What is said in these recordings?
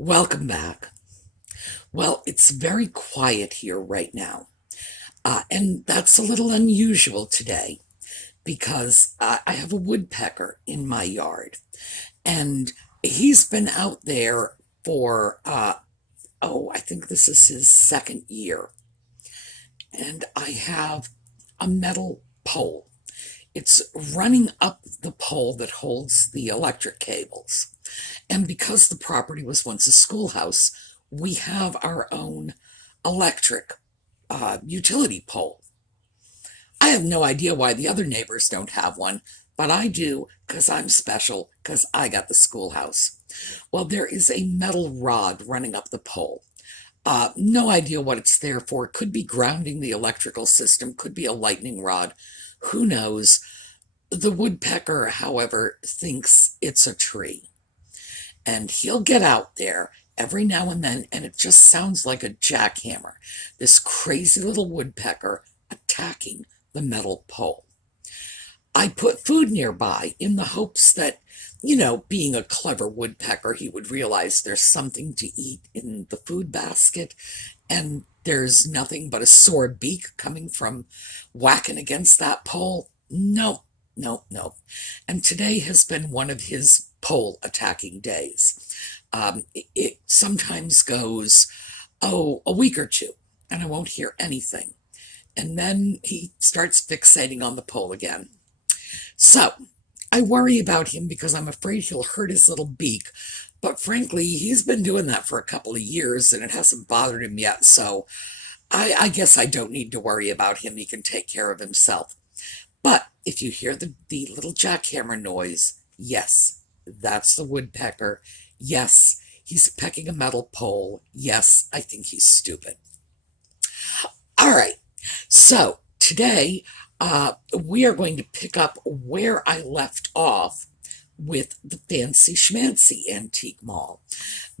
Welcome back. Well, it's very quiet here right now, and that's a little unusual today because I have a woodpecker in my yard, and he's been out there for, I think this is his second year, and I have a metal pole. It's running up the pole that holds the electric cables. And because the property was once a schoolhouse, we have our own electric utility pole. I have no idea why the other neighbors don't have one, but I do because I'm special because I got the schoolhouse. Well, there is a metal rod running up the pole. No idea what it's there for. It could be grounding the electrical system, could be a lightning rod. Who knows? The woodpecker, however, thinks it's a tree. And he'll get out there every now and then, and it just sounds like a jackhammer. This crazy little woodpecker attacking the metal pole. I put food nearby in the hopes that, being a clever woodpecker, he would realize there's something to eat in the food basket, and there's nothing but a sore beak coming from whacking against that pole. No, no, no. And today has been one of his pole attacking days. It sometimes goes, a week or two, and I won't hear anything. And then he starts fixating on the pole again. So I worry about him because I'm afraid he'll hurt his little beak. But frankly, he's been doing that for a couple of years and it hasn't bothered him yet. So I guess I don't need to worry about him. He can take care of himself. But if you hear the little jackhammer noise, yes, that's the woodpecker. Yes, he's pecking a metal pole. Yes, I think he's stupid. All right, so today we are going to pick up where I left off with the Fancy Schmancy Antique Mall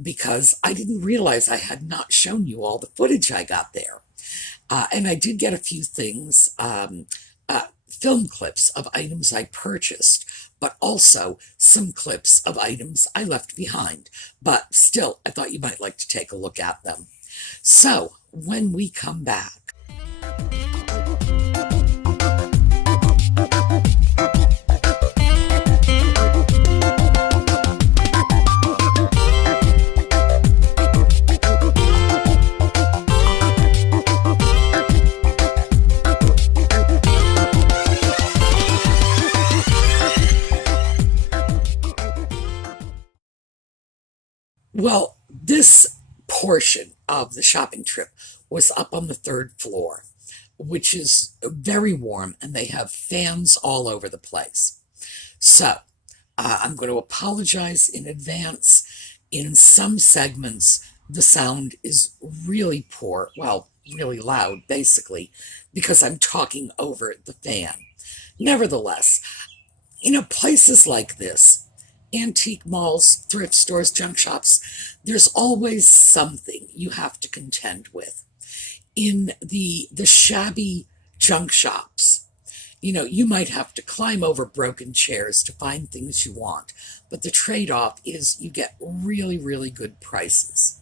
because I didn't realize I had not shown you all the footage I got there. And I did get a few things, film clips of items I purchased, but also some clips of items I left behind. But still, I thought you might like to take a look at them. So, when we come back, well, this portion of the shopping trip was up on the third floor, which is very warm, and they have fans all over the place. So, I'm going to apologize in advance. In some segments, the sound is really poor, well, really loud, basically, because I'm talking over the fan. Nevertheless, places like this, antique malls, thrift stores, junk shops, there's always something you have to contend with. In the shabby junk shops, you might have to climb over broken chairs to find things you want, but the trade-off is you get really, really good prices.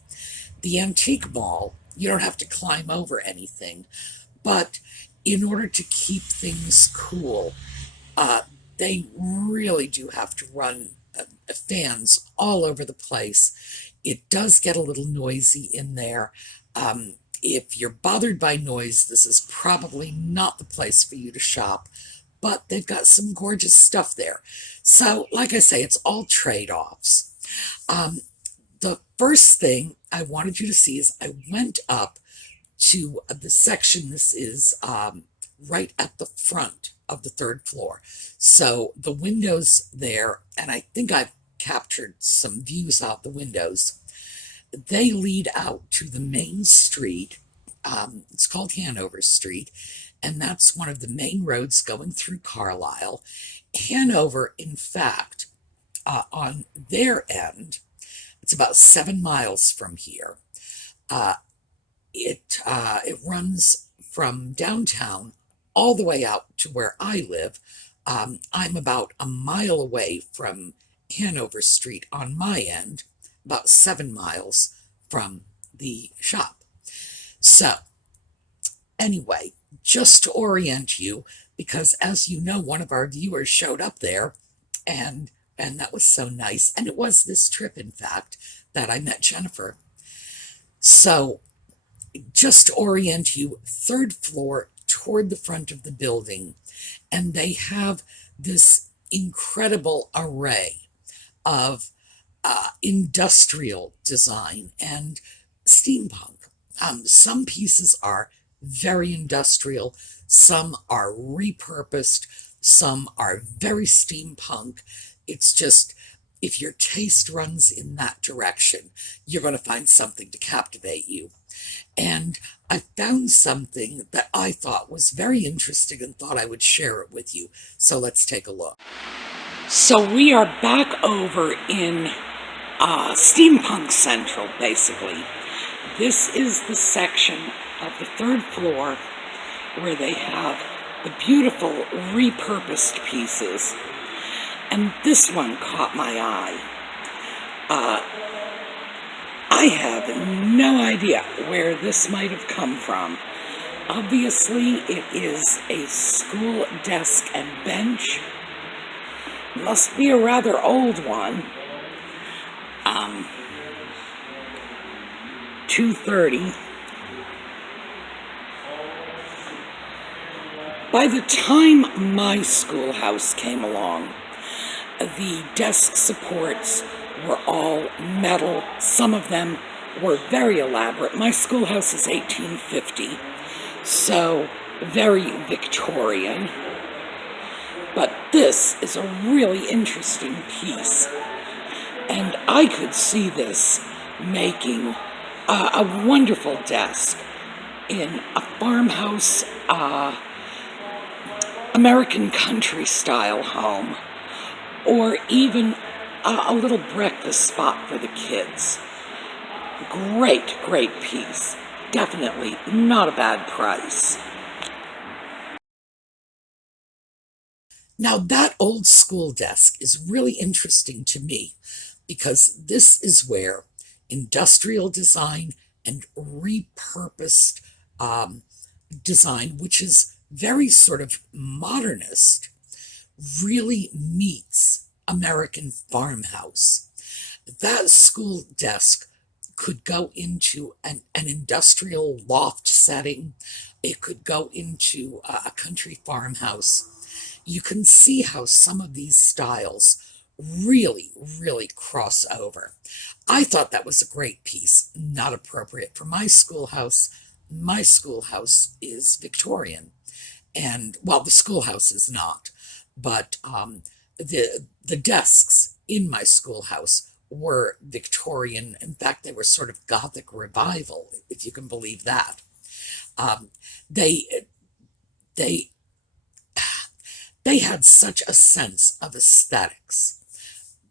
The antique mall, you don't have to climb over anything, but in order to keep things cool, uh, they really do have to run fans all over the place. It does get a little noisy in there. If you're bothered by noise, this is probably not the place for you to shop, but they've got some gorgeous stuff there. So, like I say, it's all trade-offs. The first thing I wanted you to see is I went up to the section, this is right at the front of the third floor. So the windows there, and I think I've captured some views out the windows, they lead out to the main street. It's called Hanover Street, and that's one of the main roads going through Carlisle. Hanover, in fact, on their end, it's about 7 miles from here. Uh, it runs from downtown all the way out to where I live. I'm about a mile away from Hanover Street on my end. about 7 miles from the shop. So anyway, just to orient you, because as you know, one of our viewers showed up there, and that was so nice. And it was this trip, in fact, that I met Jennifer. So just to orient you, third floor toward the front of the building, and they have this incredible array of industrial design and steampunk. Some pieces are very industrial, some are repurposed, some are very steampunk. It's just, if your taste runs in that direction, you're going to find something to captivate you. And I found something that I thought was very interesting and thought I would share it with you. So let's take a look. So we are back over in Steampunk Central, basically. This is the section of the third floor where they have the beautiful repurposed pieces. And this one caught my eye. I have no idea where this might have come from. Obviously, it is a school desk and bench. Must be a rather old one. 230. By the time my schoolhouse came along, the desk supports were all metal. Some of them were very elaborate. My schoolhouse is 1850, so very Victorian. But this is a really interesting piece, and I could see this making a wonderful desk in a farmhouse, American country style home, or even a little breakfast spot for the kids. Great, great piece. Definitely not a bad price. Now, that old school desk is really interesting to me because this is where industrial design and repurposed design, which is very sort of modernist, really meets American farmhouse. That school desk could go into an industrial loft setting. It could go into a country farmhouse. You can see how some of these styles really, really cross over. I thought that was a great piece, not appropriate for my schoolhouse. My schoolhouse is Victorian, and well, the schoolhouse is not, but the desks in my schoolhouse were Victorian. In fact, they were sort of Gothic revival, if you can believe that. They had such a sense of aesthetics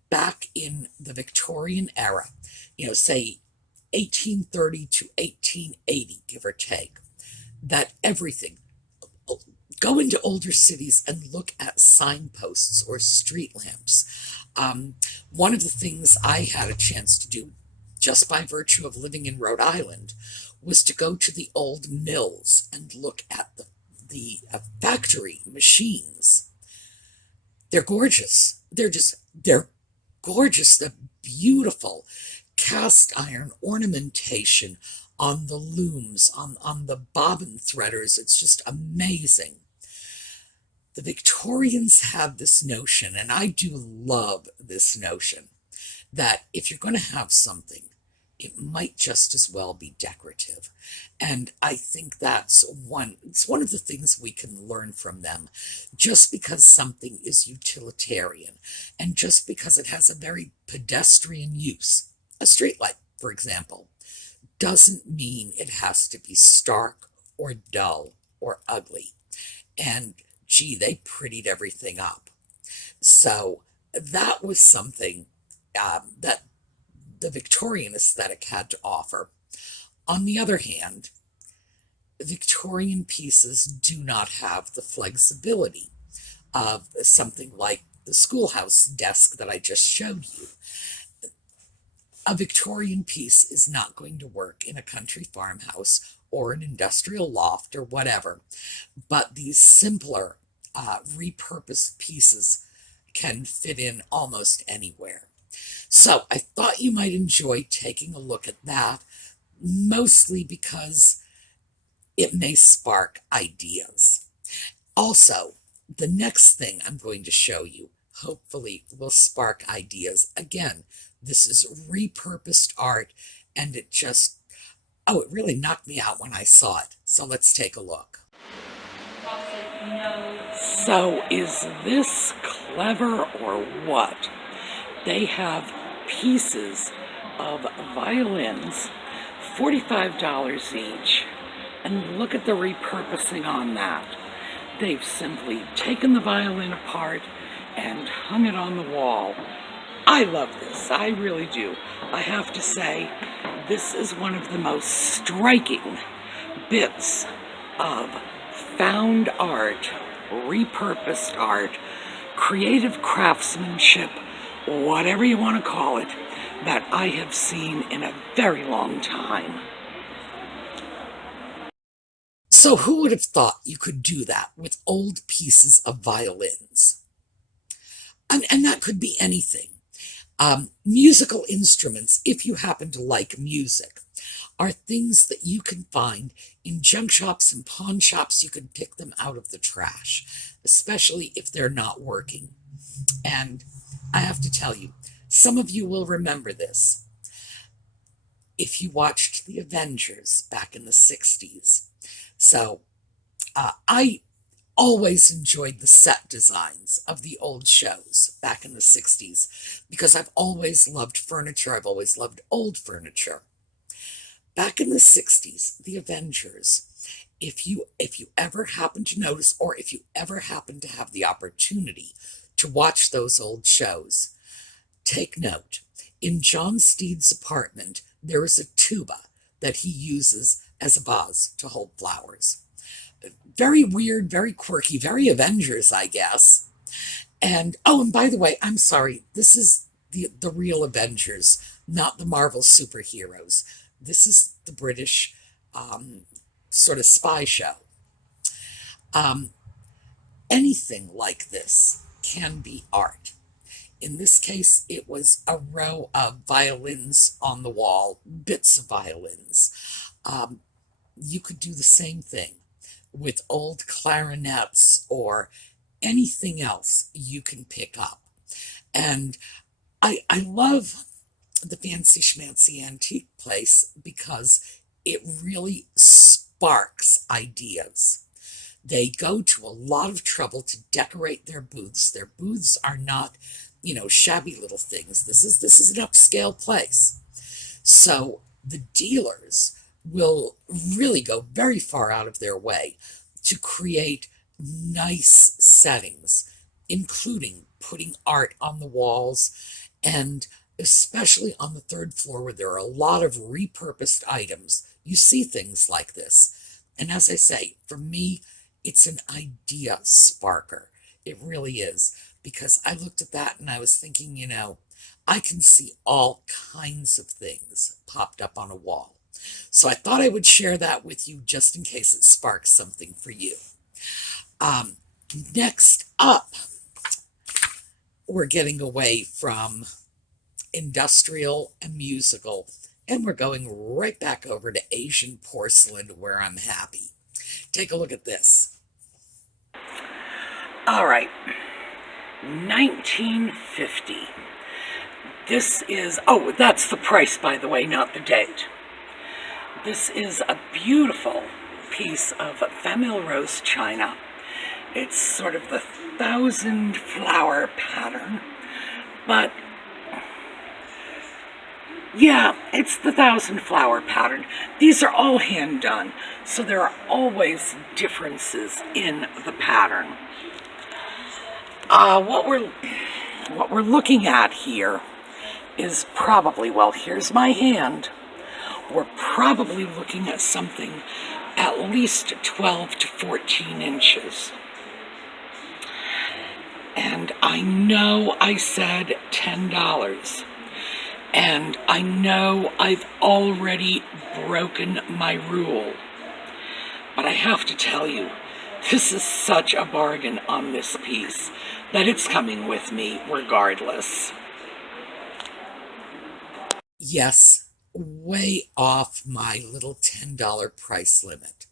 back in the Victorian era, say 1830 to 1880, give or take, that everything, go into older cities and look at signposts or street lamps. One of the things I had a chance to do just by virtue of living in Rhode Island was to go to the old mills and look at the factory machines. They're gorgeous. They're gorgeous. The beautiful cast iron ornamentation on the looms, on the bobbin threaders. It's just amazing. The Victorians had this notion, and I do love this notion, that if you're going to have something, it might just as well be decorative. And I think it's one of the things we can learn from them. Just because something is utilitarian, and just because it has a very pedestrian use, a streetlight, for example, doesn't mean it has to be stark or dull or ugly. And gee, they prettied everything up. So that was something that the Victorian aesthetic had to offer. On the other hand, Victorian pieces do not have the flexibility of something like the schoolhouse desk that I just showed you. A Victorian piece is not going to work in a country farmhouse or an industrial loft or whatever, but these simpler repurposed pieces can fit in almost anywhere. So I thought you might enjoy taking a look at that, mostly because it may spark ideas. Also, the next thing I'm going to show you hopefully will spark ideas. Again, this is repurposed art, and it really knocked me out when I saw it. So let's take a look. So is this clever or what? They have pieces of violins, $45 each, and look at the repurposing on that. They've simply taken the violin apart and hung it on the wall. I love this, I really do. I have to say, this is one of the most striking bits of found art, repurposed art, creative craftsmanship, whatever you want to call it, that I have seen in a very long time. So who would have thought you could do that with old pieces of violins? And that could be anything. Musical instruments, if you happen to like music, are things that you can find in junk shops and pawn shops. You can pick them out of the trash, especially if they're not working. And I have to tell you, some of you will remember this. If you watched The Avengers back in the 60s. So I always enjoyed the set designs of the old shows back in the 60s because I've always loved furniture. I've always loved old furniture. Back in the 60s, The Avengers, if you ever happen to notice, or if you ever happen to have the opportunity to watch those old shows, take note. In John Steed's apartment, there is a tuba that he uses as a vase to hold flowers. Very weird, very quirky, very Avengers, I guess. And, oh, and by the way, I'm sorry, this is the real Avengers, not the Marvel superheroes. This is the British sort of spy show. Anything like this can be art. In this case, it was a row of violins on the wall, bits of violins. You could do the same thing with old clarinets or anything else you can pick up. And I love the Fancy Schmancy Antique place because it really sparks ideas. They go to a lot of trouble to decorate their booths. Their booths are not, shabby little things. This is an upscale place. So the dealers will really go very far out of their way to create nice settings, including putting art on the walls, and especially on the third floor where there are a lot of repurposed items. You see things like this. And as I say, for me, it's an idea sparker. It really is. Because I looked at that and I was thinking, I can see all kinds of things popped up on a wall. So I thought I would share that with you just in case it sparks something for you. Next up, we're getting away from industrial and musical, and we're going right back over to Asian porcelain where I'm happy. Take a look at this. All right, 1950. This is, that's the price, by the way, not the date. This is a beautiful piece of Famille Rose china. It's sort of the 1,000 flower pattern, but yeah, it's the 1,000 flower pattern. These are all hand done, so there are always differences in the pattern. What we're looking at here is probably, well, here's my hand. We're probably looking at something at least 12 to 14 inches. And I know I said $10. And I know I've already broken my rule, but I have to tell you, this is such a bargain on this piece that it's coming with me regardless. Yes, way off my little $10 price limit,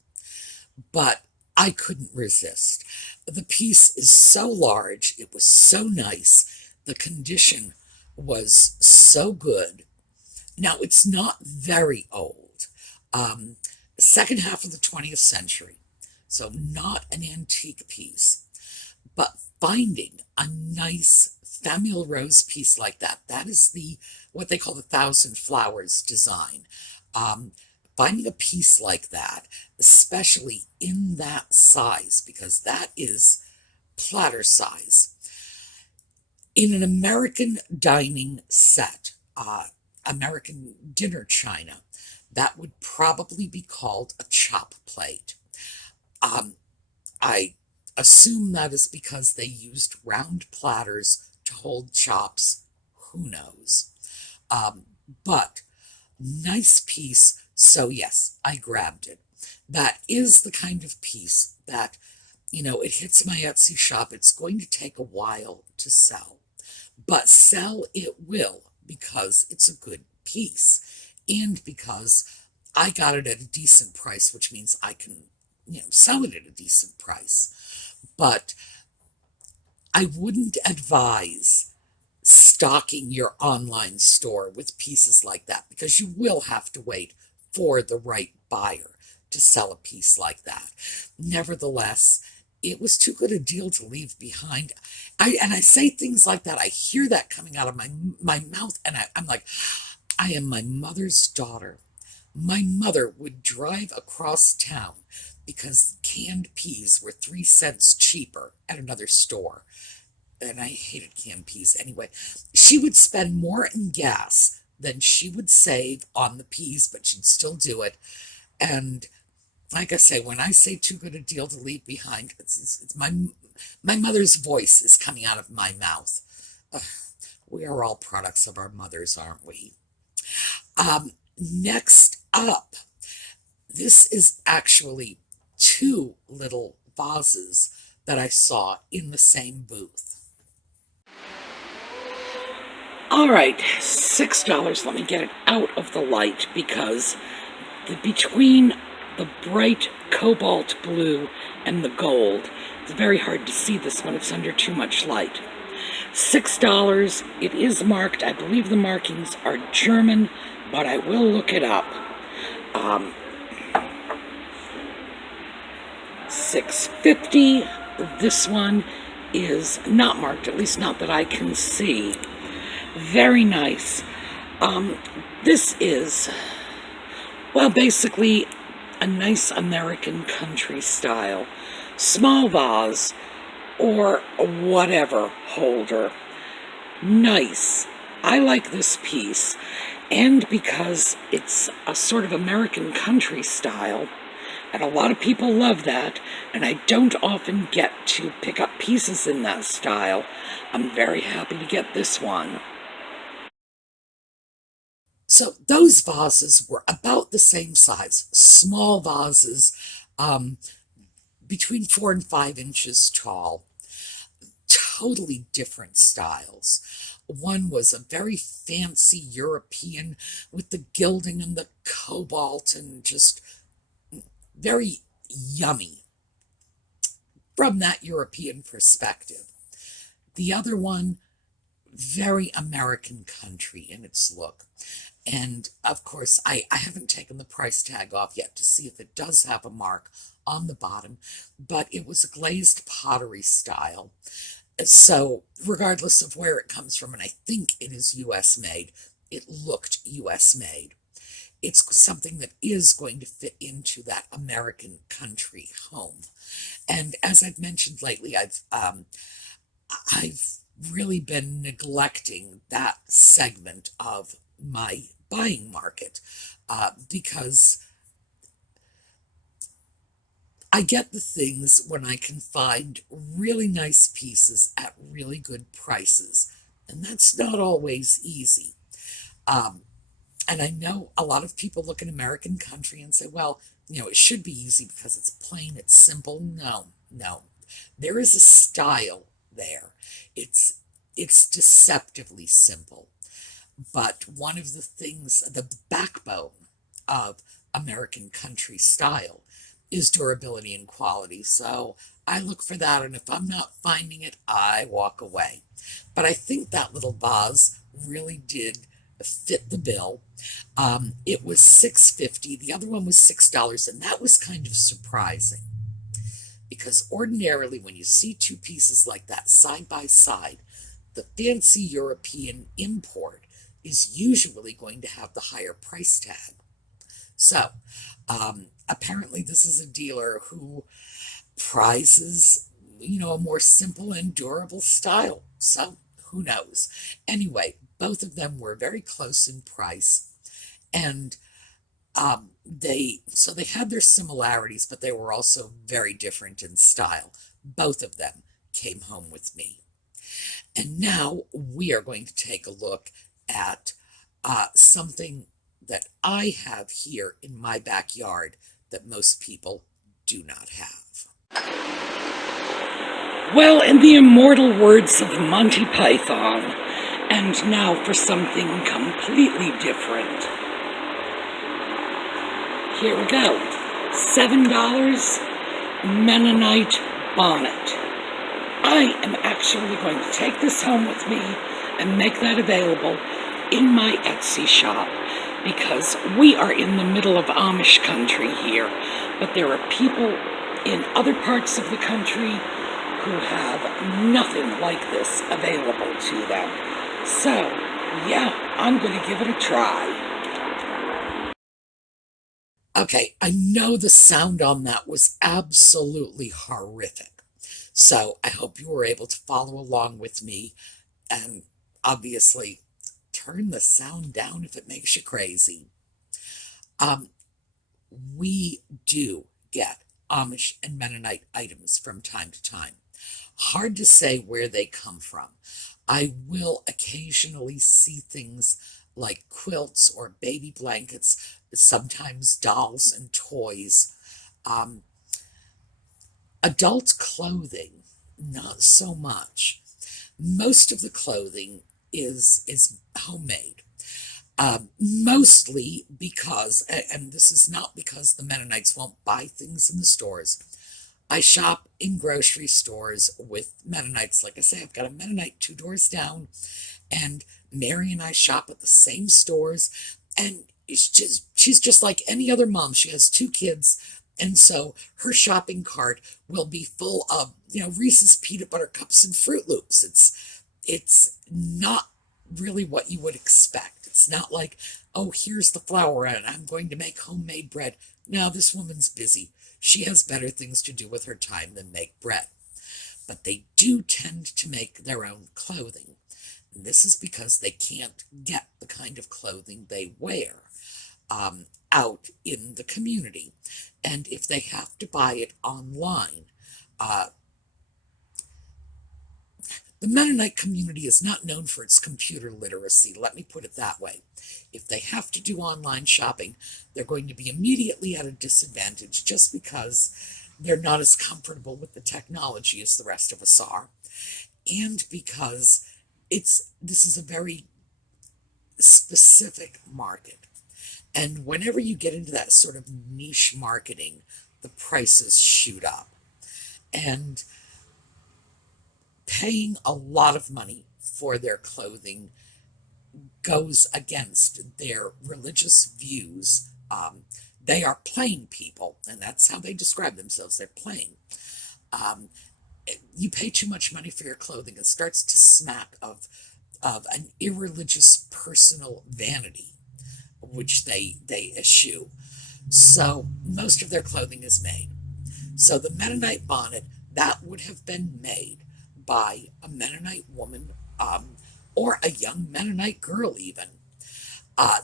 but I couldn't resist. The piece is so large, it was so nice, the condition was so good. Now, it's not very old, um, second half of the 20th century, so not an antique piece, but finding a nice Famille Rose piece like that, that is what they call the Thousand Flowers design. Um, Finding a piece like that, especially in that size, because that is platter size, in an American dining set, American dinner china, that would probably be called a chop plate. Um, I assume that is because they used round platters to hold chops. Who knows? Um, but nice piece. So yes, I grabbed it. That is the kind of piece that, it hits my Etsy shop. It's going to take a while to sell, but sell it will because it's a good piece and because I got it at a decent price, which means I can, sell it at a decent price. But I wouldn't advise stocking your online store with pieces like that because you will have to wait for the right buyer to sell a piece like that. Nevertheless, it was too good a deal to leave behind. I say things like that. I hear that coming out of my mouth, and I'm like, I am my mother's daughter. My mother would drive across town because canned peas were 3 cents cheaper at another store. And I hated canned peas anyway. She would spend more in gas than she would save on the peas, but she'd still do it. And like I say, when I say too good a deal to leave behind, it's my mother's voice is coming out of my mouth. Ugh, we are all products of our mothers, aren't we? Next up, this is actually two little vases that I saw in the same booth. All right, $6. Let me get it out of the light because between the bright cobalt blue and the gold, it's very hard to see this when it's under too much light. $6. It is marked. I believe the markings are German, but I will look it up. $6.50. This one is not marked, at least not that I can see. Very nice. This is, well, basically a nice American country style small vase or whatever holder. Nice. I like this piece, and because it's a sort of American country style, and a lot of people love that, and I don't often get to pick up pieces in that style, I'm very happy to get this one. So those vases were about the same size, small vases, between 4 and 5 inches tall, totally different styles. One was a very fancy European with the gilding and the cobalt and just very yummy from that European perspective. The other one, very American country in its look. And of course, I haven't taken the price tag off yet to see if it does have a mark on the bottom, but it was a glazed pottery style. So regardless of where it comes from, and I think it is US made, it looked US made. It's something that is going to fit into that American country home. And as I've mentioned lately, I've really been neglecting that segment of my buying market because I get the things when I can find really nice pieces at really good prices, and that's not always easy. Um, and I know a lot of people look at American country and say, well, it should be easy because it's plain, it's simple. No, no. There is a style there. It's it's deceptively simple. But one of the things, the backbone of American country style is durability and quality. So I look for that, and if I'm not finding it, I walk away. But I think that little vase really did fit the bill. It was $6.50. The other one was $6, and that was kind of surprising because ordinarily when you see two pieces like that side by side, the fancy European import is usually going to have the higher price tag. So, apparently, this is a dealer who prizes, a more simple and durable style. So, who knows? Anyway, both of them were very close in price, and they had their similarities, but they were also very different in style. Both of them came home with me. And now we are going to take a look at something that I have here in my backyard that most people do not have. Well, in the immortal words of Monty Python, and now for something completely different. Here we go. $7 Mennonite bonnet. I am actually going to take this home with me and make that available in my Etsy shop because we are in the middle of Amish country here, but there are people in other parts of the country who have nothing like this available to them. So, yeah, I'm going to give it a try. Okay, I know the sound on that was absolutely horrific. So I hope you were able to follow along with me and obviously turn the sound down if it makes you crazy. We do get Amish and Mennonite items from time to time. Hard to say where they come from. I will occasionally see things like quilts or baby blankets, sometimes dolls and toys. Adult clothing, not so much. Most of the clothing is homemade. Mostly because, and this is not because the Mennonites won't buy things in the stores. I shop in grocery stores with Mennonites. Like I say, I've got a Mennonite 2 doors down, and Mary and I shop at the same stores. And she's just like any other mom. She has 2 kids, and so her shopping cart will be full of, Reese's peanut butter cups and Fruit Loops. It's not really what you would expect. It's not like, oh, here's the flour and I'm going to make homemade bread. No, this woman's busy. She has better things to do with her time than make bread. But they do tend to make their own clothing. And this is because they can't get the kind of clothing they wear out in the community. And if they have to buy it online, the Mennonite community is not known for its computer literacy, let me put it that way. If they have to do online shopping, they're going to be immediately at a disadvantage just because they're not as comfortable with the technology as the rest of us are, and because this is a very specific market. And whenever you get into that sort of niche marketing, the prices shoot up. And paying a lot of money for their clothing goes against their religious views. They are plain people, and that's how they describe themselves. They're plain. You pay too much money for your clothing, it starts to smack of an irreligious personal vanity, which they eschew. So most of their clothing is made. So the Mennonite bonnet, that would have been made by a Mennonite woman, or a young Mennonite girl even.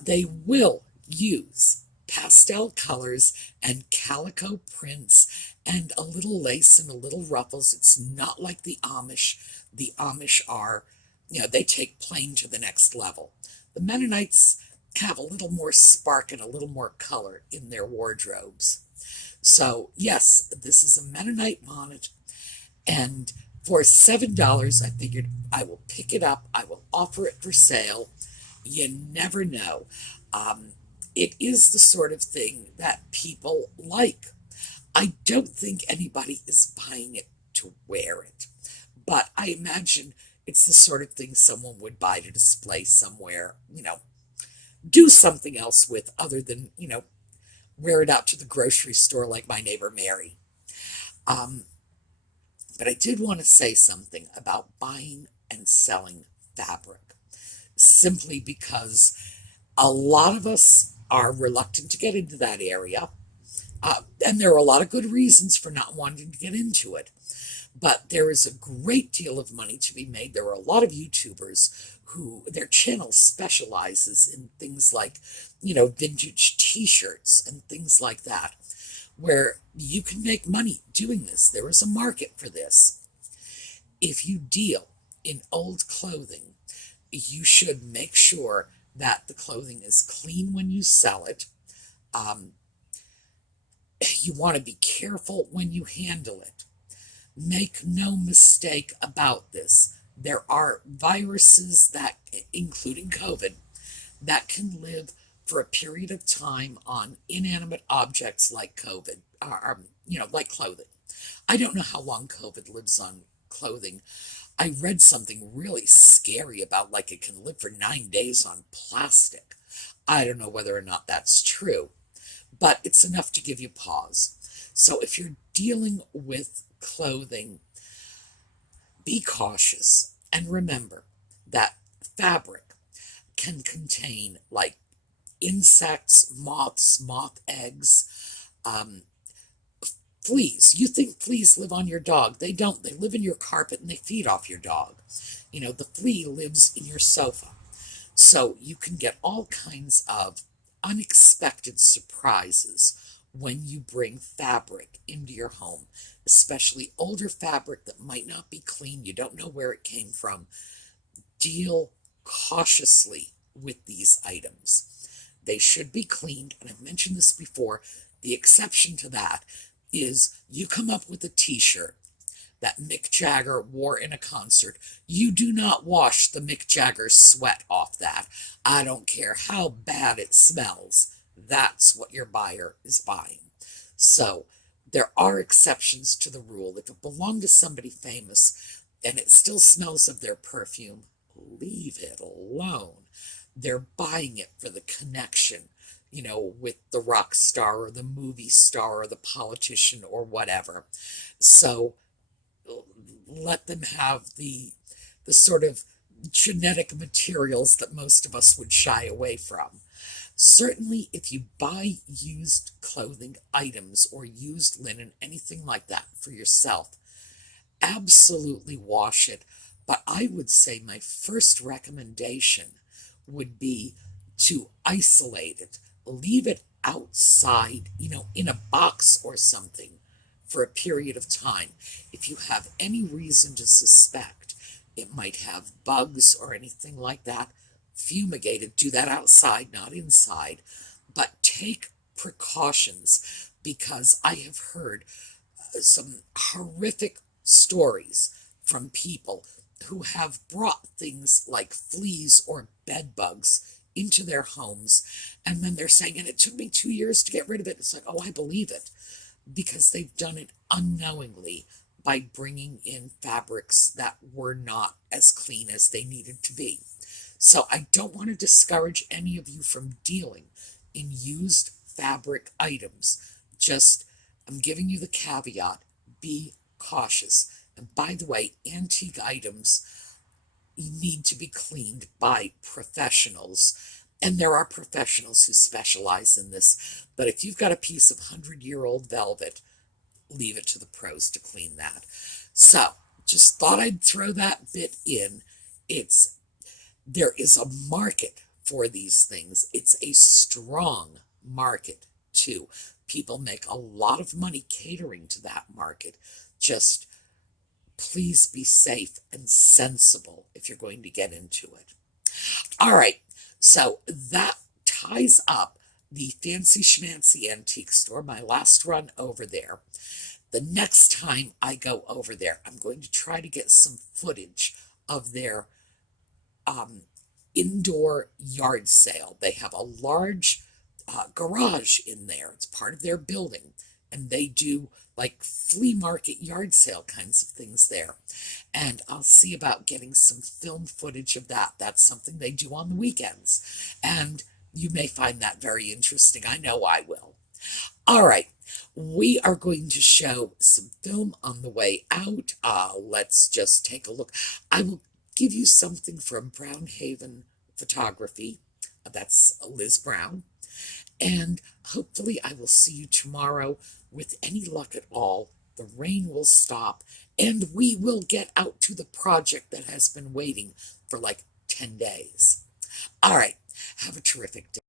They will use pastel colors and calico prints and a little lace and a little ruffles. It's not like the Amish. The Amish are, they take plain to the next level. The Mennonites have a little more spark and a little more color in their wardrobes. So, yes, this is a Mennonite bonnet, and for $7, I figured I will pick it up, I will offer it for sale. You never know. Um, it is the sort of thing that people like. I don't think anybody is buying it to wear it, but I imagine it's the sort of thing someone would buy to display somewhere, do something else with other than, wear it out to the grocery store like my neighbor Mary. Um, but I did want to say something about buying and selling fabric, simply because a lot of us are reluctant to get into that area. And there are a lot of good reasons for not wanting to get into it. But there is a great deal of money to be made. There are a lot of YouTubers who their channel specializes in things like, vintage t-shirts and things like that, where you can make money doing this. There is a market for this. If you deal in old clothing, you should make sure that the clothing is clean when you sell it. You want to be careful when you handle it. Make no mistake about this. There are viruses that, including COVID, that can live for a period of time on inanimate objects like COVID, like clothing. I don't know how long COVID lives on clothing. I read something really scary about like it can live for 9 days on plastic. I don't know whether or not that's true, but it's enough to give you pause. So if you're dealing with clothing, be cautious and remember that fabric can contain like insects, moths, moth eggs, fleas. You think fleas live on your dog. They don't. They live in your carpet and they feed off your dog. The flea lives in your sofa. So you can get all kinds of unexpected surprises when you bring fabric into your home, especially older fabric that might not be clean. You don't know where it came from. Deal cautiously with these items. They should be cleaned, and I've mentioned this before. The exception to that is you come up with a t-shirt that Mick Jagger wore in a concert. You do not wash the Mick Jagger sweat off that. I don't care how bad it smells. That's what your buyer is buying. So there are exceptions to the rule. If it belonged to somebody famous and it still smells of their perfume, leave it alone. They're buying it for the connection, with the rock star or the movie star or the politician or whatever. So let them have the sort of genetic materials that most of us would shy away from. Certainly, if you buy used clothing items or used linen, anything like that for yourself, absolutely wash it. But I would say my first recommendation would be to isolate it, leave it outside, in a box or something for a period of time. If you have any reason to suspect it might have bugs or anything like that, fumigate it. Do that outside, not inside. But take precautions, because I have heard some horrific stories from people who have brought things like fleas or bed bugs into their homes, and then they're saying, and it took me 2 years to get rid of it. It's like, oh, I believe it, because they've done it unknowingly by bringing in fabrics that were not as clean as they needed to be. So I don't want to discourage any of you from dealing in used fabric items. Just, I'm giving you the caveat, be cautious. And by the way, antique items need to be cleaned by professionals. And there are professionals who specialize in this. But if you've got a piece of 100-year-old velvet, leave it to the pros to clean that. So, just thought I'd throw that bit in. There is a market for these things. It's a strong market, too. People make a lot of money catering to that market. Just please be safe and sensible if you're going to get into it. All right, So that ties up the Fancy Schmancy Antique Store, my last run over there. The next time I go over there, I'm going to try to get some footage of their um, indoor yard sale. They have a large garage in there. It's part of their building. And they do like flea market yard sale kinds of things there. And I'll see about getting some film footage of that. That's something they do on the weekends. And you may find that very interesting. I know I will. All right. We are going to show some film on the way out. Let's just take a look. I will give you something from Brownhaven Photography. That's Liz Brown. And hopefully I will see you tomorrow. With any luck at all, the rain will stop and we will get out to the project that has been waiting for like 10 days. All right. Have a terrific day.